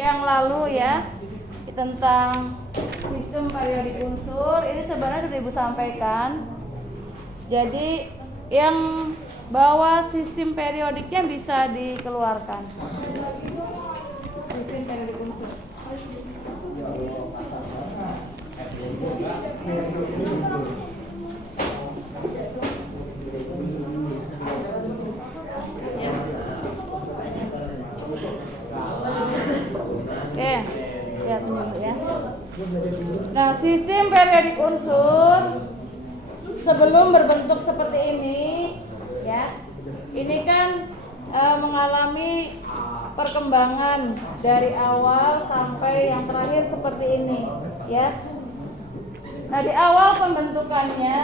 yang lalu ya tentang sistem periodik unsur ini sebenarnya sudah Ibu sampaikan. Jadi yang bawah sistem periodiknya bisa dikeluarkan. Sistem periodik unsur. Oke, lihat dulu ya. Nah, sistem periodik unsur sebelum berbentuk seperti ini, ya, ini kan mengalami perkembangan dari awal sampai yang terakhir seperti ini, ya. Nah, di awal pembentukannya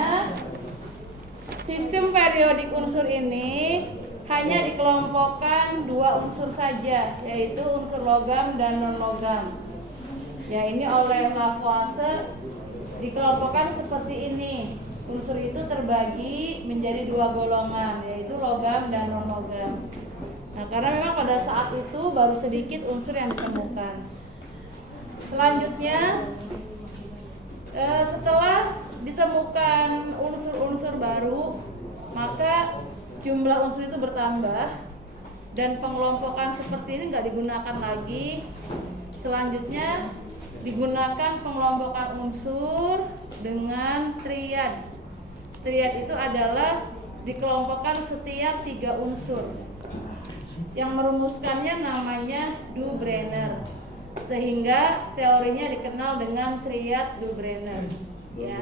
sistem periodik unsur ini hanya dikelompokkan dua unsur saja, yaitu unsur logam dan non-logam. Ya, ini oleh Lavoisier dikelompokkan seperti ini. Unsur itu terbagi menjadi dua golongan, yaitu logam dan non-logam. Nah, karena memang pada saat itu baru sedikit unsur yang ditemukan. Selanjutnya, setelah ditemukan unsur-unsur baru, maka jumlah unsur itu bertambah dan pengelompokan seperti ini nggak digunakan lagi. Selanjutnya digunakan pengelompokan unsur dengan triad. Triad itu adalah dikelompokkan setiap 3 unsur. Yang merumuskannya namanya Du Brenner, sehingga teorinya dikenal dengan triad Du Brenner. Ya.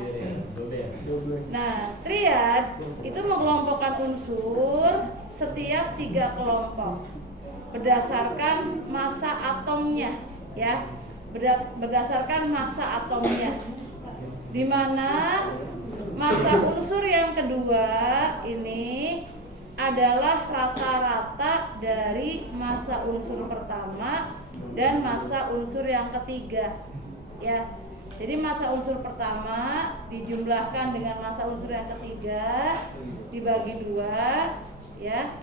Nah, triad itu mengelompokkan unsur setiap 3 kelompok berdasarkan massa atomnya, ya, berdasarkan massa atomnya, di mana massa unsur yang kedua ini adalah rata-rata dari massa unsur pertama dan massa unsur yang ketiga, ya. Jadi massa unsur pertama dijumlahkan dengan massa unsur yang ketiga dibagi 2, ya.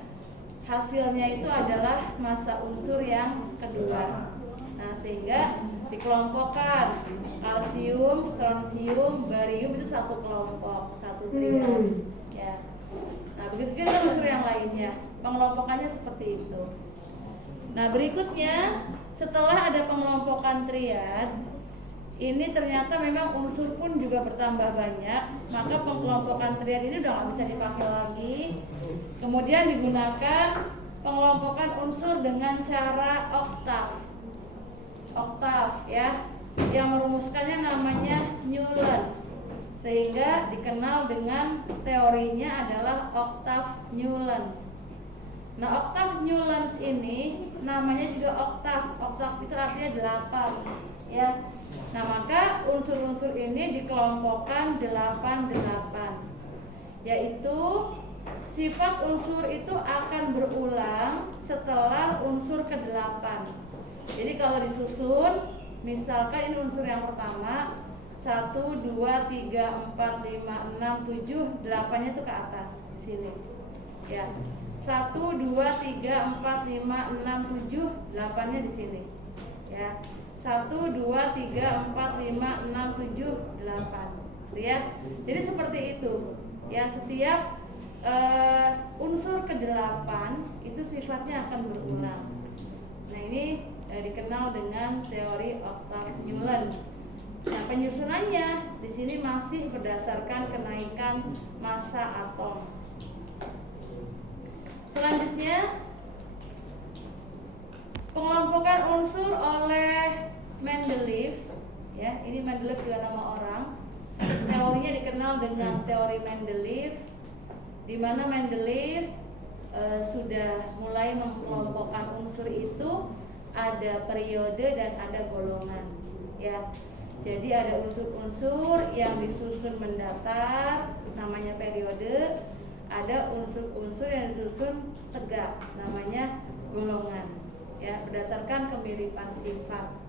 Hasilnya itu adalah massa unsur yang kedua. Nah, sehingga dikelompokkan kalsium, strontium, barium itu satu kelompok, satu triad, ya. Nah, begitu juga unsur yang lainnya. Pengelompokannya seperti itu. Nah, berikutnya setelah ada pengelompokan triad, ini ternyata memang unsur pun juga bertambah banyak, maka pengelompokan triad ini udah nggak bisa dipakai lagi. Kemudian digunakan pengelompokan unsur dengan cara oktav, ya, yang merumuskannya namanya Newlands, sehingga dikenal dengan teorinya adalah oktav Newlands. Nah, oktav Newlands ini namanya juga oktav. Oktav itu artinya 8, ya. Nah, maka unsur-unsur ini dikelompokkan 8, yaitu sifat unsur itu akan berulang setelah unsur ke-8. Jadi kalau disusun, misalkan ini unsur yang pertama 1, 2, 3, 4, 5, 6, 7, 8-nya itu ke atas di sini, ya. 1, 2, 3, 4, 5, 6, 7, 8-nya di sini, ya. 1, 2, 3, 4, 5, 6, 7, 8, ya. Jadi seperti itu, ya. Setiap unsur ke-8 itu sifatnya akan berulang. Nah, ini dikenal dengan teori oktav Newlands. Nah, penyusunannya di sini masih berdasarkan kenaikan massa atom. Selanjutnya, pengelompokan unsur oleh Mendeleev, ya. Ini Mendeleev juga nama orang. Teorinya dikenal dengan teori Mendeleev, di mana Mendeleev sudah mulai mengelompokkan unsur itu ada periode dan ada golongan, ya. Jadi ada unsur-unsur yang disusun mendatar namanya periode, ada unsur-unsur yang disusun tegak namanya golongan, ya, berdasarkan kemiripan sifat.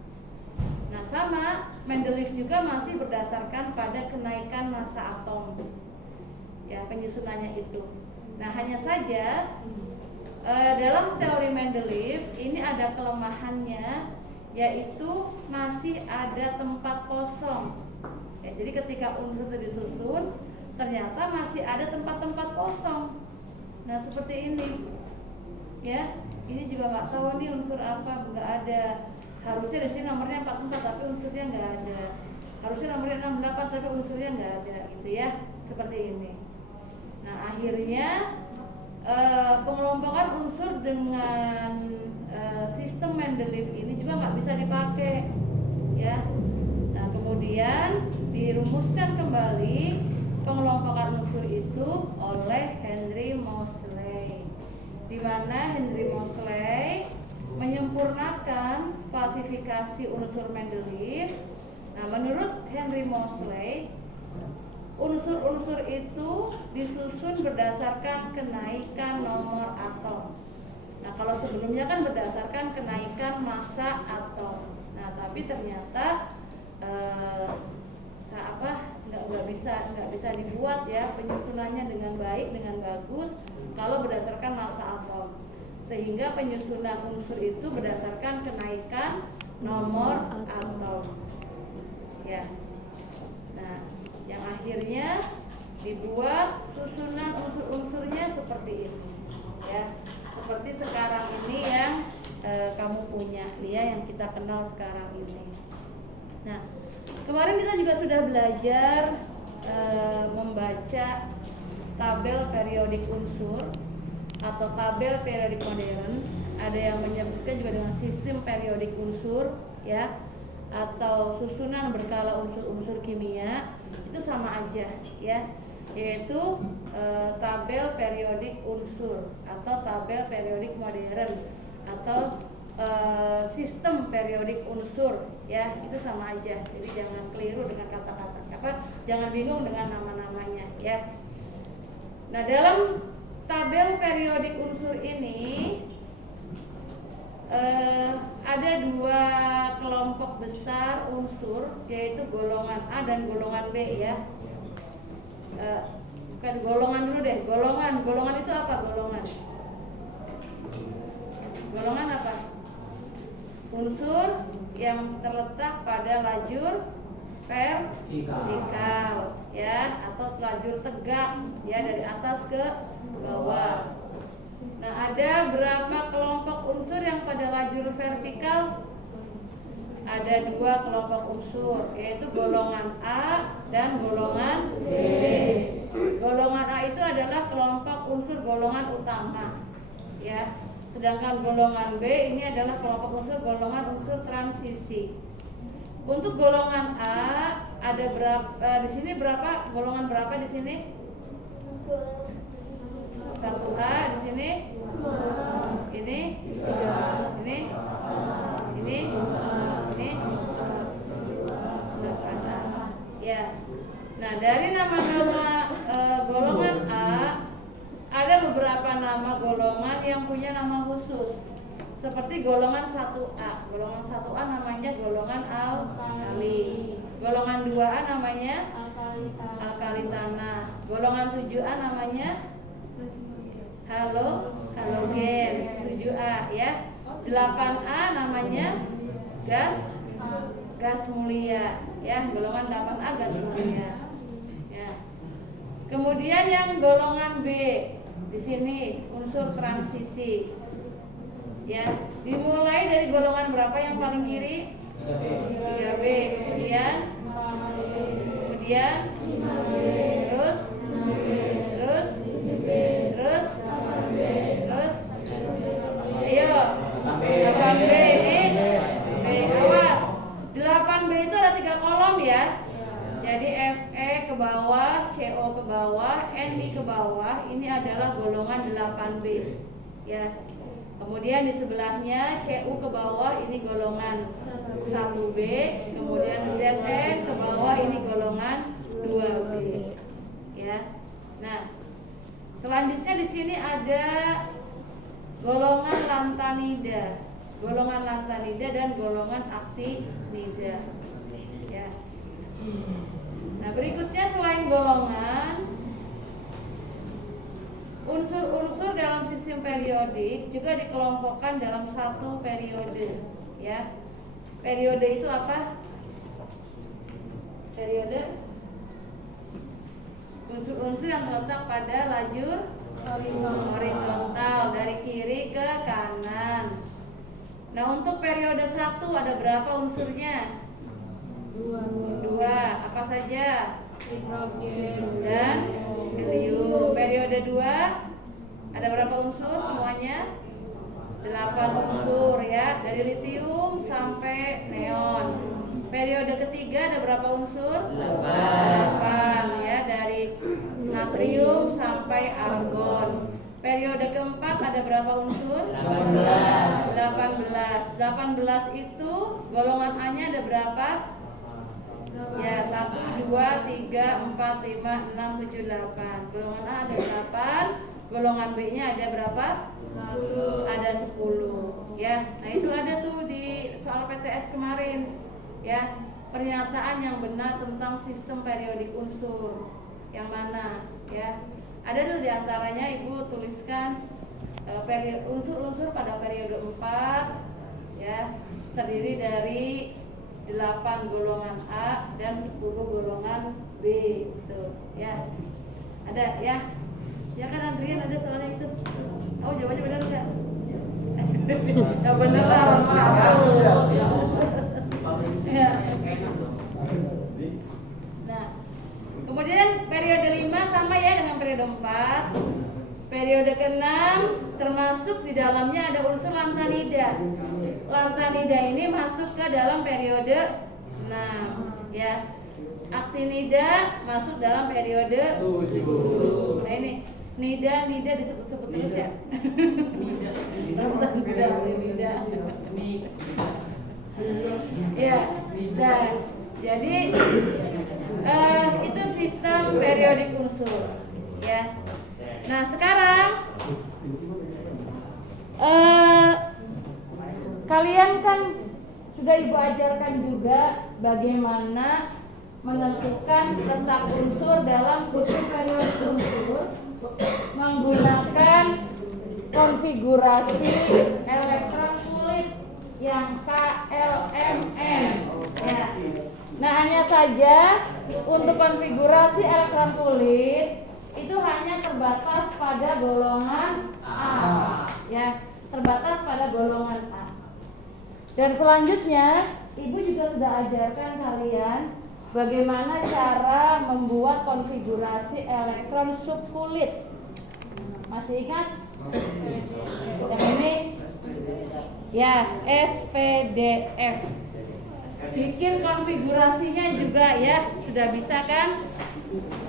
Nah, sama Mendeleev juga masih berdasarkan pada kenaikan massa atom, ya, penyusunannya itu. Nah, hanya saja dalam teori Mendeleev ini ada kelemahannya, yaitu masih ada tempat kosong. Ya, jadi ketika unsur itu disusun, ternyata masih ada tempat-tempat kosong. Nah seperti ini, ya. Ini juga nggak tahu nih unsur apa, nggak ada. Harusnya di sini nomornya 44 tapi unsurnya nggak ada. Harusnya nomornya 68 tapi unsurnya nggak ada, gitu ya. Seperti ini. Nah akhirnya pengelompokan unsur dengan sistem Mendeleev ini juga nggak bisa dipakai, ya. Nah kemudian dirumuskan kembali pengelompokan unsur itu oleh Henry Moseley, di mana Henry Moseley menyempurnakan klasifikasi unsur Mendeleev. Nah menurut Henry Moseley, unsur-unsur itu disusun berdasarkan kenaikan nomor atom. Nah kalau sebelumnya kan berdasarkan kenaikan massa atom. Nah tapi ternyata nggak bisa dibuat ya penyusunannya dengan baik, dengan bagus kalau berdasarkan massa atom. Sehingga penyusunan unsur itu berdasarkan kenaikan nomor atom. Ya. Nah, yang akhirnya dibuat susunan unsur-unsurnya seperti ini, ya. Seperti sekarang ini yang kamu punya, ya, yang kita kenal sekarang ini. Nah, kemarin kita juga sudah belajar membaca tabel periodik unsur atau tabel periodik modern. Ada yang menyebutkan juga dengan sistem periodik unsur, ya, atau susunan berkala unsur-unsur kimia. Itu sama aja, ya, yaitu tabel periodik unsur atau tabel periodik modern atau sistem periodik unsur, ya, itu sama aja. Jadi jangan keliru dengan kata-kata, jangan bingung dengan nama-namanya, ya. Nah dalam tabel periodik unsur ini ada dua kelompok besar unsur, yaitu golongan A dan golongan B, ya. Bukan golongan dulu deh, golongan itu apa? Golongan apa? Unsur yang terletak pada lajur vertikal, ya, atau lajur tegak, ya, dari atas ke bawah. Nah, ada berapa kelompok unsur yang pada lajur vertikal? Ada dua kelompok unsur, yaitu golongan A dan golongan B. Golongan A itu adalah kelompok unsur golongan utama, ya. Sedangkan golongan B ini adalah kelompok unsur golongan unsur transisi. Untuk golongan A ada berapa di sini? Berapa golongan berapa di sini? 1A di sini. Ini. Ya. Nah, dari nama-nama golongan A ada beberapa nama golongan yang punya nama khusus. Seperti golongan 1A. Golongan 1A namanya golongan alkali. Golongan 2A namanya alkali tanah. Golongan 7A namanya halogen. 7A, ya. 8A namanya gas mulia, ya. Golongan 8A gas mulia. Ya. Kemudian yang golongan B di sini unsur transisi, ya, dimulai dari golongan berapa yang paling kiri? 3B. Kemudian terus ayo 8B ini B, awas. 8B itu ada 3 kolom, ya. Jadi Fe ke bawah, Co ke bawah, Ni ke bawah. Ini adalah golongan 8B, ya. Kemudian di sebelahnya Cu ke bawah, ini golongan 1B. Kemudian Zn ke bawah, ini golongan 2B, ya. Nah, selanjutnya di sini ada golongan lantanida, dan golongan aktinida, ya. Nah, berikutnya selain golongan, unsur-unsur dalam sistem periodik juga dikelompokkan dalam satu periode, ya. Periode itu apa? Periode unsur-unsur yang terletak pada lajur horizontal dari kiri ke kanan. Nah, untuk periode 1 ada berapa unsurnya? 2. Apa saja? Hidrogen dan helium. Periode 2 ada berapa unsur semuanya? 8 unsur ya, dari litium sampai neon. Periode ketiga ada berapa unsur? 8 ya, dari natrium sampai argon. Periode keempat ada berapa unsur? 18 itu golongan A-nya ada berapa? Ya, 1, 2, 3, 4, 5, 6, 7, 8. Golongan A ada 8, golongan B-nya ada berapa? 10. Ada 10 ya. Nah, itu ada tuh di soal PTS kemarin ya, pernyataan yang benar tentang sistem periodik unsur. Yang mana ya? Ada tuh diantaranya Ibu tuliskan unsur-unsur pada periode 4 ya, terdiri dari 8 golongan A dan 10 golongan B gitu ya. Ada ya? Ya kan Adrian, ada soalnya itu. Oh, jawabannya benar enggak? Ya benar lah. Ya. Nah, kemudian periode 5 sama ya dengan periode 4. Periode ke-6 termasuk di dalamnya ada unsur lantanida. Lantanida ini masuk ke dalam periode 6 ya. Aktinida masuk dalam periode 7. Nah, ini nida disebut-sebut terus ya. Nida. Ya. Nah, jadi itu sistem periodik unsur ya. Nah, sekarang kalian kan sudah Ibu ajarkan juga bagaimana menentukan letak unsur dalam sistem periodik unsur menggunakan konfigurasi elektron kulit yang KLMN ya. Nah, hanya saja untuk konfigurasi elektron kulit itu hanya terbatas pada golongan A ya, terbatas pada golongan A. Dan selanjutnya Ibu juga sudah ajarkan kalian bagaimana cara membuat konfigurasi elektron subkulit. Masih ingat? Yang ini ya, SPDF. Bikin konfigurasinya juga ya, sudah bisa kan?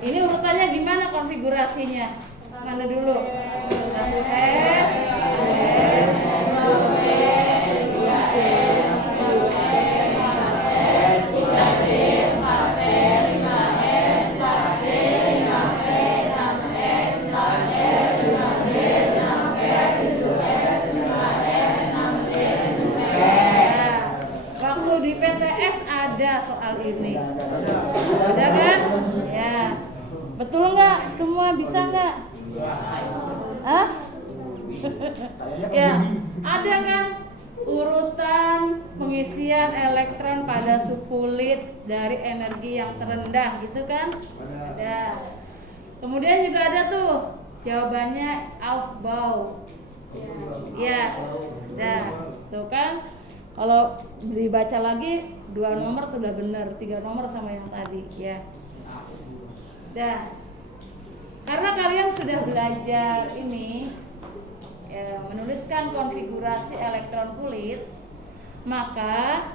Ini urutannya gimana konfigurasinya? Mana dulu? 1S, 2S, 2B, 3S, 4S, 5S, 3B, 4B, 5S, 4D, 5P, 6S, 6F, 5D, 6F, 7S, 5F, 6D, 7P. Waktu di PTS ada soal ini. Ada kan? Ya. Betul nggak? Semua bisa nggak? Hah? Ya, ada kan urutan pengisian elektron pada subkulit dari energi yang terendah gitu kan? Ya. Kemudian juga ada tuh jawabannya Aufbau. Ya. Nah, tuh kan? Kalau dibaca lagi 2 nomor tuh udah bener, 3 nomor sama yang tadi ya. Nah, karena kalian sudah belajar ini ya, menuliskan konfigurasi elektron kulit, maka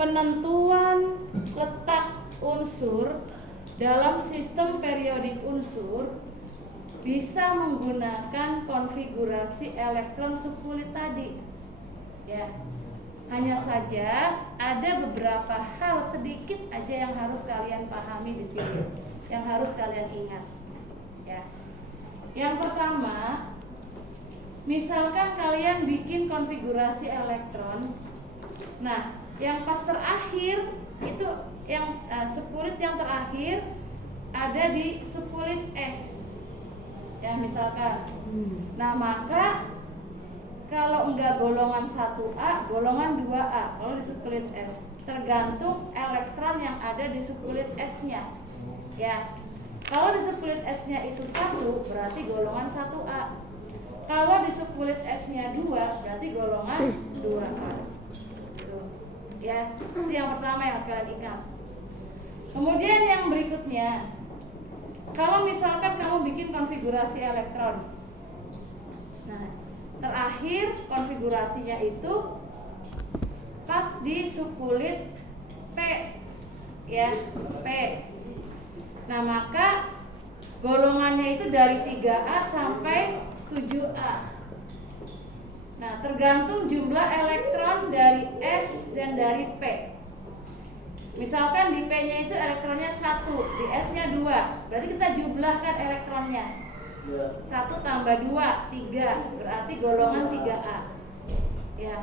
penentuan letak unsur dalam sistem periodik unsur bisa menggunakan konfigurasi elektron subkulit tadi ya. Hanya saja ada beberapa hal sedikit aja yang harus kalian pahami di sini, yang harus kalian ingat ya. Yang pertama, misalkan kalian bikin konfigurasi elektron, nah yang pas terakhir itu yang subkulit yang terakhir ada di subkulit S ya misalkan. Nah, maka Kalau enggak golongan 1A, golongan 2A kalau di subkulit S. Tergantung elektron yang ada di subkulit S-nya. Ya. Kalau di subkulit S-nya itu 1, berarti golongan 1A. Kalau di subkulit S-nya 2, berarti golongan 2A. Tuh. Ya, itu yang pertama yang sekalian ingat. Kemudian yang berikutnya, kalau misalkan kamu bikin konfigurasi elektron. Nah, terakhir konfigurasinya itu pas di subkulit P, ya, P. Nah, maka golongannya itu dari 3A sampai 7A. Nah, tergantung jumlah elektron dari S dan dari P. Misalkan di P-nya itu elektronnya 1, di S-nya 2. Berarti kita jumlahkan elektronnya. 1 tambah 2, 3. Berarti golongan 3A. Ya.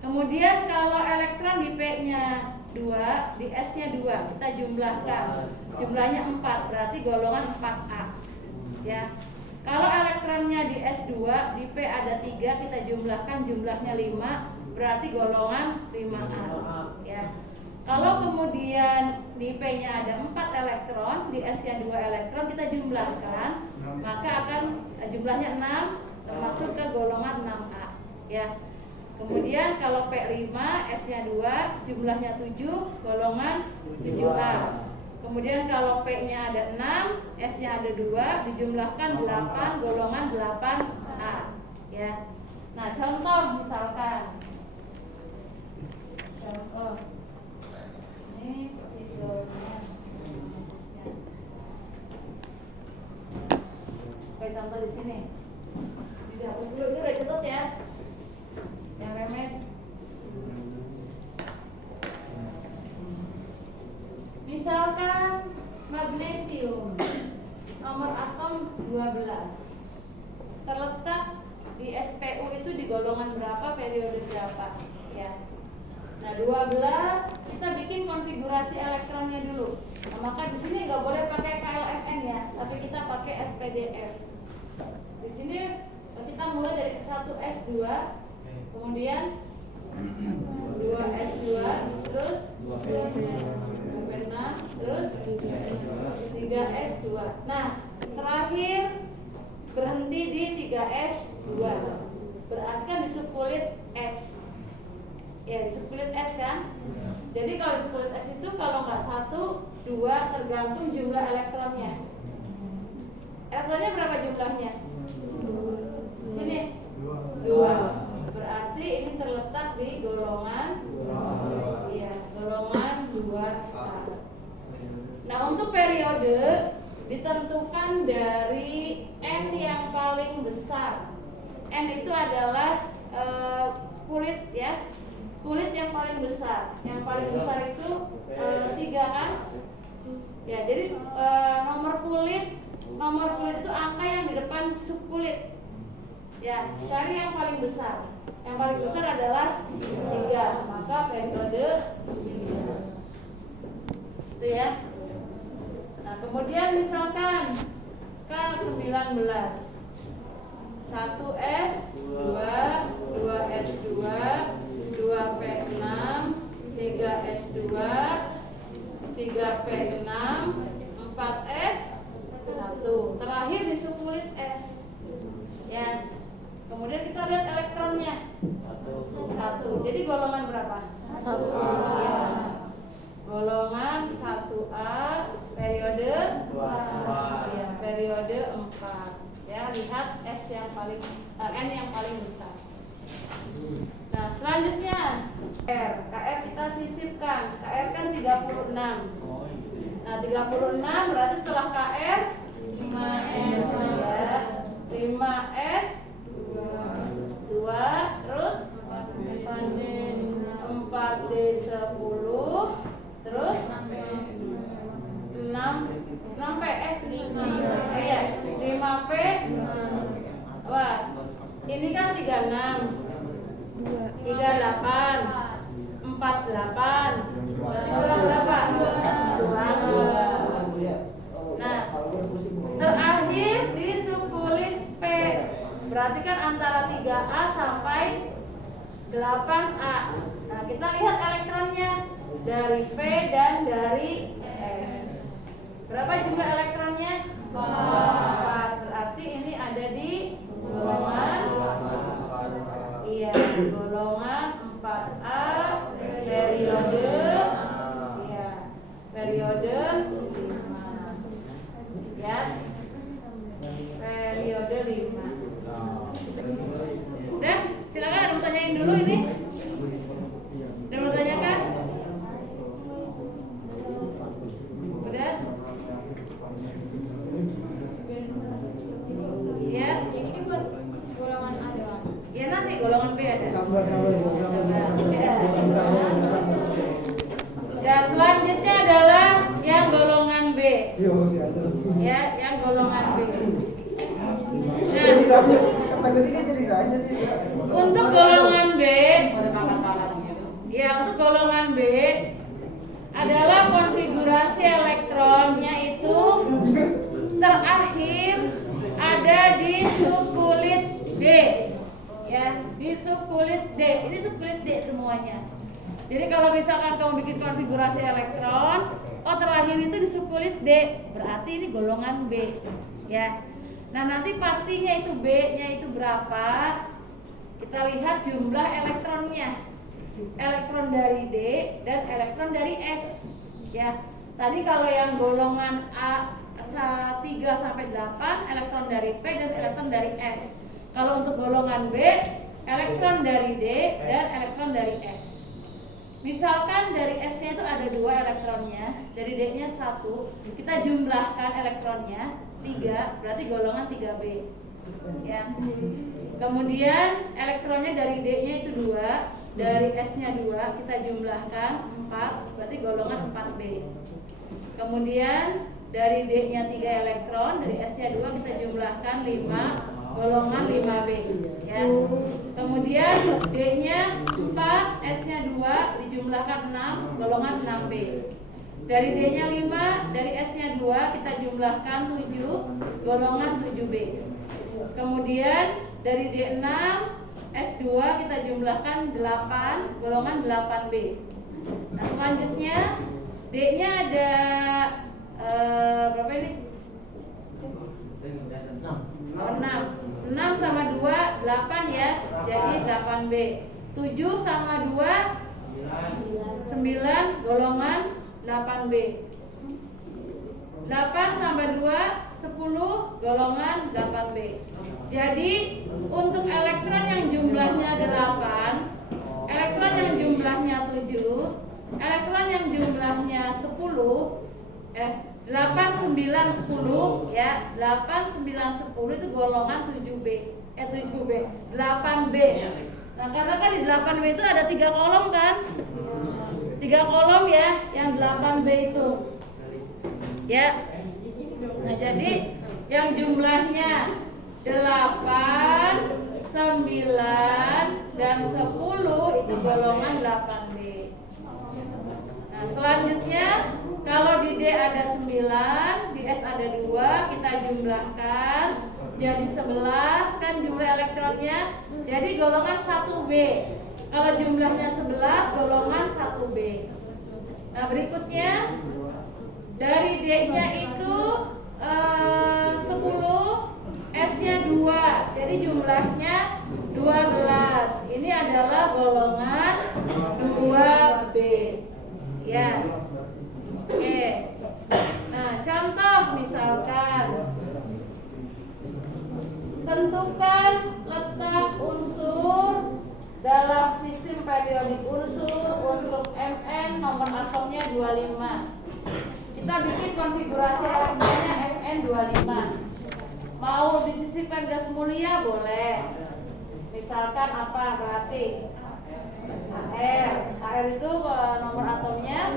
Kemudian kalau elektron di P-nya 2, di S-nya 2, kita jumlahkan. Jumlahnya 4, berarti golongan 4A. Ya. Kalau elektronnya di S2, di P ada 3, kita jumlahkan jumlahnya 5, berarti golongan 5A. Ya. Kalau kemudian di P-nya ada 4 elektron, di S-nya 2 elektron, kita jumlahkan, maka akan jumlahnya 6, termasuk ke golongan 6A. Ya. Kemudian kalau P5, S-nya 2, jumlahnya 7, golongan 7A. Kemudian kalau P-nya ada 6, S-nya ada 2, dijumlahkan 8, golongan 8A. Ya. Nah, contoh misalkan. Contoh. Ini videonya. Oke, contoh di sini. Dihapus dulu, ini udah ketut ya. Yang remet. Misalkan magnesium nomor atom 12 terletak di SPU itu di golongan berapa, periode berapa, ya. Nah, 12 kita bikin konfigurasi elektronnya dulu. Nah, maka di sini nggak boleh pakai KLMN ya, tapi kita pakai SPDF. Di sini kita mulai dari 1S2, kemudian 2S2, terus 2P6, terus 3S2. Nah, terakhir berhenti di 3S2. Berarti kan di subkulit S. Ya, di subkulit S kan? Jadi kalau di subkulit S itu kalau nggak 1, 2, tergantung jumlah elektronnya. Elektronnya berapa jumlahnya? Sini 2. Berarti ini terletak di golongan 2. Iya, golongan 2A. Nah, untuk periode ditentukan dari N yang paling besar. N itu adalah kulit ya. Kulit yang paling besar. Yang paling besar itu 3 kan? Ya, jadi nomor kulit itu angka yang di depan subkulit. Ya, cari yang paling besar. Yang paling besar adalah 3, maka periode 3. Itu ya. Nah, kemudian misalkan K19 1S, 2, 2S2, 2P6, 3S2, 3P6, 4S1. Terakhir di subkulit S. Ya. Kemudian kita lihat elektronnya 1. Jadi golongan berapa? 1A. Ya. Golongan 1A, periode 2. Ya, periode 4. Ya, lihat S yang paling N yang paling besar. Nah, selanjutnya KR kita sisipkan. KR kan 36. Nah, 36 berarti setelah KR 5S ya. 5S 2, terus 4D10, terus 6P iya 5P. Wah, ini kan 36, 38, 48, kurang berapa? Kurang 2. Nah, terakhir di subkulit P. Berarti kan antara 3A sampai 8A. Nah, kita lihat elektronnya dari P dan dari S. Berapa jumlah elektronnya? 4. Berarti ini ada di golongan, iya, golongan 4A, periode, iya, periode 5. Ya, periode 5. Udah, silakan ada mau tanyain dulu ini. Ada mau tanyakan? Udah? Ya, yang ini buat golongan A doang. Ya nanti golongan B ada. Dan selanjutnya adalah yang golongan B. Ya, yang golongan B. Untuk golongan B, ya untuk golongan B adalah konfigurasi elektronnya itu terakhir ada di subkulit D, ya di subkulit D. Ini subkulit D semuanya. Jadi kalau misalkan kamu bikin konfigurasi elektron, oh terakhir itu di subkulit D, berarti ini golongan B, ya. Nah nanti pastinya itu B-nya itu berapa? Kita lihat jumlah elektronnya, elektron dari D dan elektron dari S. Ya, tadi kalau yang golongan A 3 sampai 8 elektron dari P dan elektron dari S. Kalau untuk golongan B, elektron dari D dan elektron dari S. Misalkan dari S-nya itu ada 2 elektronnya, dari D-nya 1, kita jumlahkan elektronnya 3, berarti golongan 3B. Ya. Kemudian elektronnya dari D-nya itu 2, dari S-nya 2, kita jumlahkan 4, berarti golongan 4B. Kemudian dari D-nya 3 elektron, dari S-nya 2 kita jumlahkan 5, golongan 5B. Ya. Kemudian D-nya 4, S-nya 2, dijumlahkan 6, golongan 6B. Dari D-nya 5, dari S-nya 2, kita jumlahkan 7, golongan 7B. Kemudian dari D6, S2 kita jumlahkan 8, golongan 8B. Nah selanjutnya D-nya ada berapa ini? 6. 6 sama 2, 8 ya, jadi 8B. 7 sama 2, 9, golongan 8B. 8 tambah 2, 10, golongan 8B. Jadi untuk elektron yang jumlahnya 8, elektron yang jumlahnya 7, elektron yang jumlahnya 10, 8, 9, 10 ya, 8, 9, 10 itu golongan 7B, 7B, 8B. Nah karena kan di 8B itu ada 3 kolom kan, 3 kolom ya, yang 8B itu ya. Nah jadi yang jumlahnya 8, 9, dan 10 itu golongan 8B. Nah selanjutnya kalau di D ada 9, di S ada 2, kita jumlahkan jadi 11 kan jumlah elektronnya, jadi golongan 1B. Kalau jumlahnya 11, golongan 1B. Nah berikutnya dari D-nya itu 10, S-nya 2, jadi jumlahnya 12. Ini adalah golongan 2B. Ya. Oke. Nah, contoh misalkan tentukan letak unsur dalam sistem periodik unsur untuk Mn nomor atomnya 25. Kita bikin konfigurasi elektronnya Mn25. Mau disisipkan gas mulia boleh. Misalkan apa berarti? AR itu nomor atomnya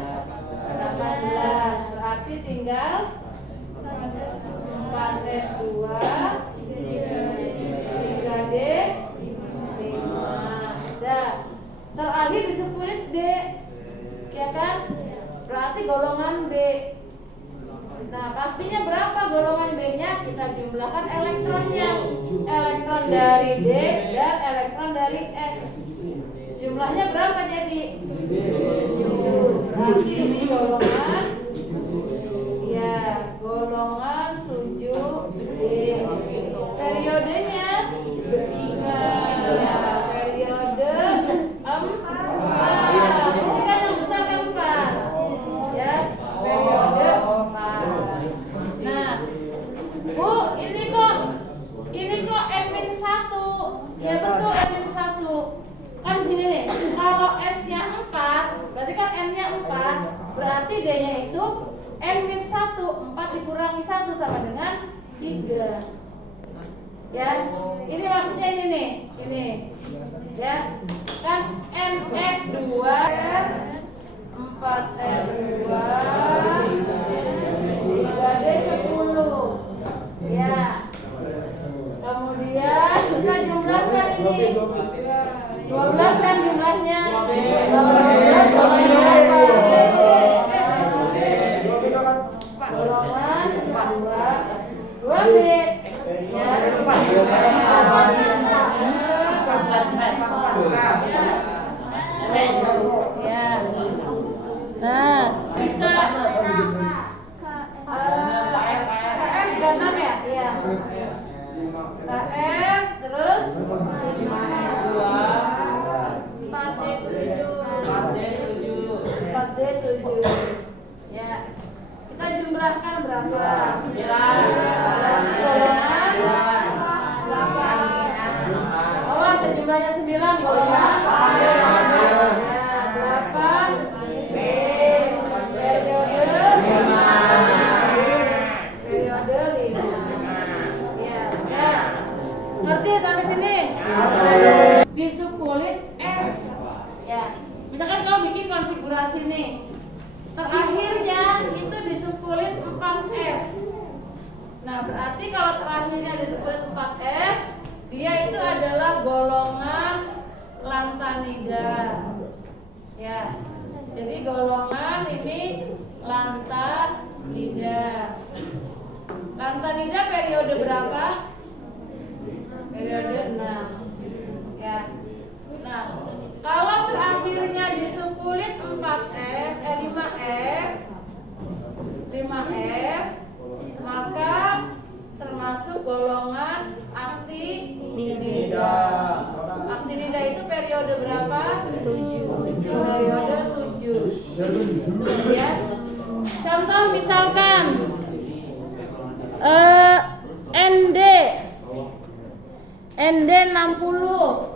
18, berarti tinggal 4S2 3D 5. Dan terakhir di subkulit D, ya kan? Berarti golongan B. Nah pastinya berapa golongan B-nya? Kita jumlahkan elektronnya, elektron dari D dan elektron dari S. Jumlahnya berapa jadi? 7. Berarti ini golongan, ya, golongan 7D. Periodenya 3. Periode 4. Ini kan yang besar kan 4. Ya, periode 4. Nah, Bu, ini kok N-1. Ya betul, N-1. Kan gini nih, kalau S-nya 4, berarti kan N-nya 4, berarti D-nya itu N-1, 4 dikurangi 1 sama dengan 3. Ya, ini maksudnya ini nih, ini. Ya, kan NS2 4S2 3D10. Ya. Kemudian kita jumlahkan ini. 12 kan jumlahnya. 12 golongan 2B. Ya. Ya. Nah, bisa KR 36 ya? Iya. KR terus 4D7. Ya. Kita jumlahkan berapa? 9. Golongan 8. Oh, sejumlahnya 9 golongan 8 B. Periode 5. Ya. Ngerti sampai sini? Di subkulit F. Ya. Misalkan kau bikin konfigurasi nih. Terakhirnya itu di subkulit 4F. Nah, berarti kalau terakhirnya di subkulit 4F, dia itu adalah golongan lantanida. Ya. Jadi golongan ini lantanida. Lantanida periode berapa? Periode 6. Ya. Nah, kalau terakhirnya di subkulit 5F, 5F, maka termasuk golongan aktinida. Aktinida itu periode berapa? 7. Periode 7. Ya. Contoh misalkan ND 60.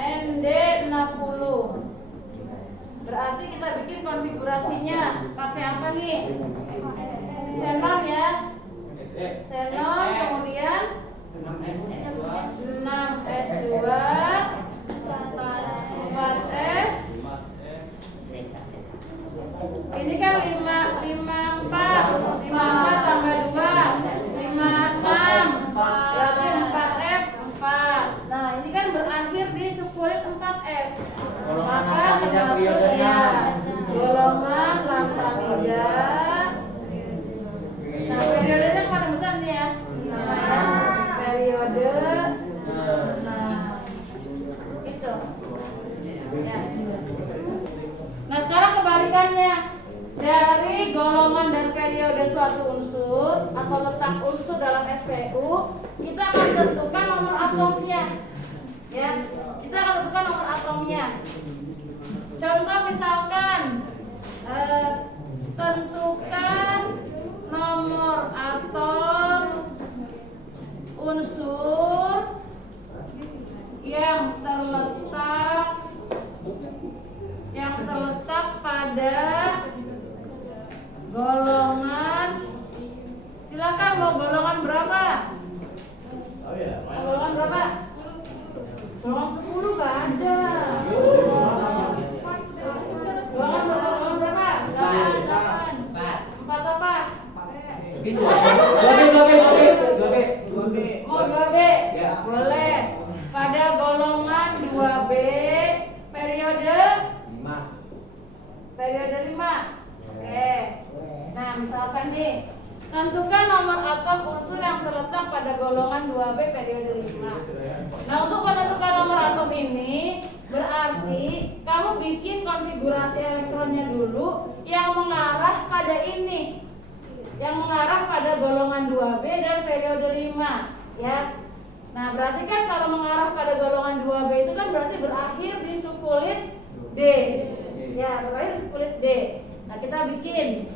ND 60. Berarti kita bikin konfigurasinya pakai apa nih? Xenon ya. Xenon, kemudian 6S2 4F. Ini kan 54 tambah 2 56. Berarti 4F 4. Nah, ini kan berakhir di subkulit 4F. Maka termasuk ya golongan lantanida. Nah, periodenya paling besar nih ya. Namanya periode. Nah, itu. Ya. Nah, sekarang kebalikannya. Dari golongan dan periode suatu unsur atau letak unsur dalam SPU, kita akan tentukan nomor atomnya. Ya, kita akan tentukan nomor atomnya. Contoh misalkan tentukan nomor atom unsur yang terletak pada golongan. Silakan, mau golongan berapa? Golongan berapa? Golongan 10 gak ada. Golongan berapa? 4 apa? 2B. Mau 2B? Boleh. Pada golongan 2B periode 5. Oke. Nah, misalkan nih Tentukan nomor atom unsur yang terletak pada golongan 2B periode 5. Nah, untuk menentukan nomor atom ini berarti kamu bikin konfigurasi elektronnya dulu yang mengarah pada ini. Yang mengarah pada golongan 2B dan periode 5, ya. Nah, berarti kan kalau mengarah pada golongan 2B itu kan berarti berakhir di sukulit D. Ya, berakhir di sukulit D. Nah, kita bikin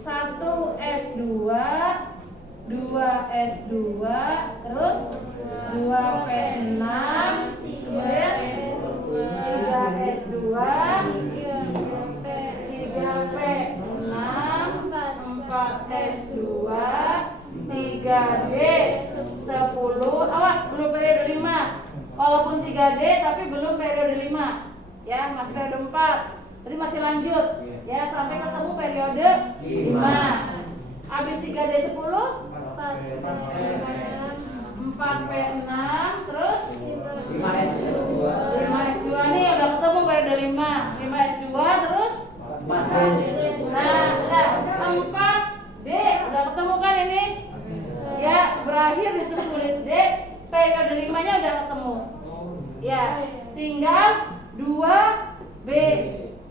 1S2, 2S2, terus 2P6, kemudian 3S2, 3P6, 4S2, 3D, 10. Awas, belum periode 5. Walaupun 3D tapi belum periode 5. Ya, masih periode 4. Jadi masih lanjut. Ya, sampai ketemu periode 5. Habis 3D 10, 4P6, terus 5S2 nih udah ketemu periode 5. 5S2 terus 4S2. Nah, 4D udah ketemu kan ini? Ya, berakhir di sukulit D, periode 5-nya udah ketemu. Ya, tinggal 2B.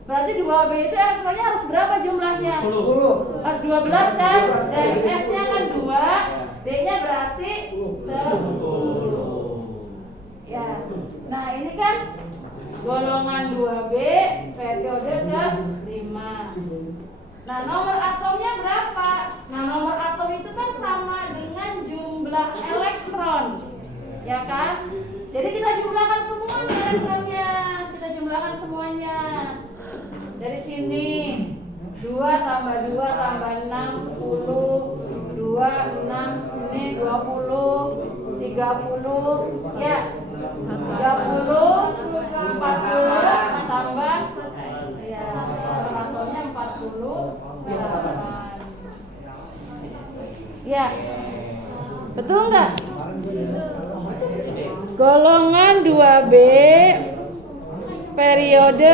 Berarti 2B itu elektronnya harus berapa jumlahnya? 10. Harus 12 kan? Dari S-nya kan 2, D-nya berarti 10. Ya. Nah, ini kan golongan 2B periode ke-5. Nah, nomor atomnya berapa? Nah, nomor atom itu kan sama dengan jumlah elektron. Ya kan? Jadi kita jumlahkan semua nih elektronnya. Kita jumlahkan semuanya. Dari sini 2 tambah 2 tambah 6, 10, 2, 6, sini 20, 30, ya 30, 40, tambah ya atomnya 48. Ya, betul nggak? Golongan 2B periode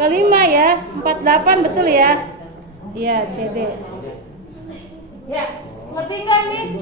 kelima ya, 48 betul ya? Iya, CD. Ya, ngerti nggak nih?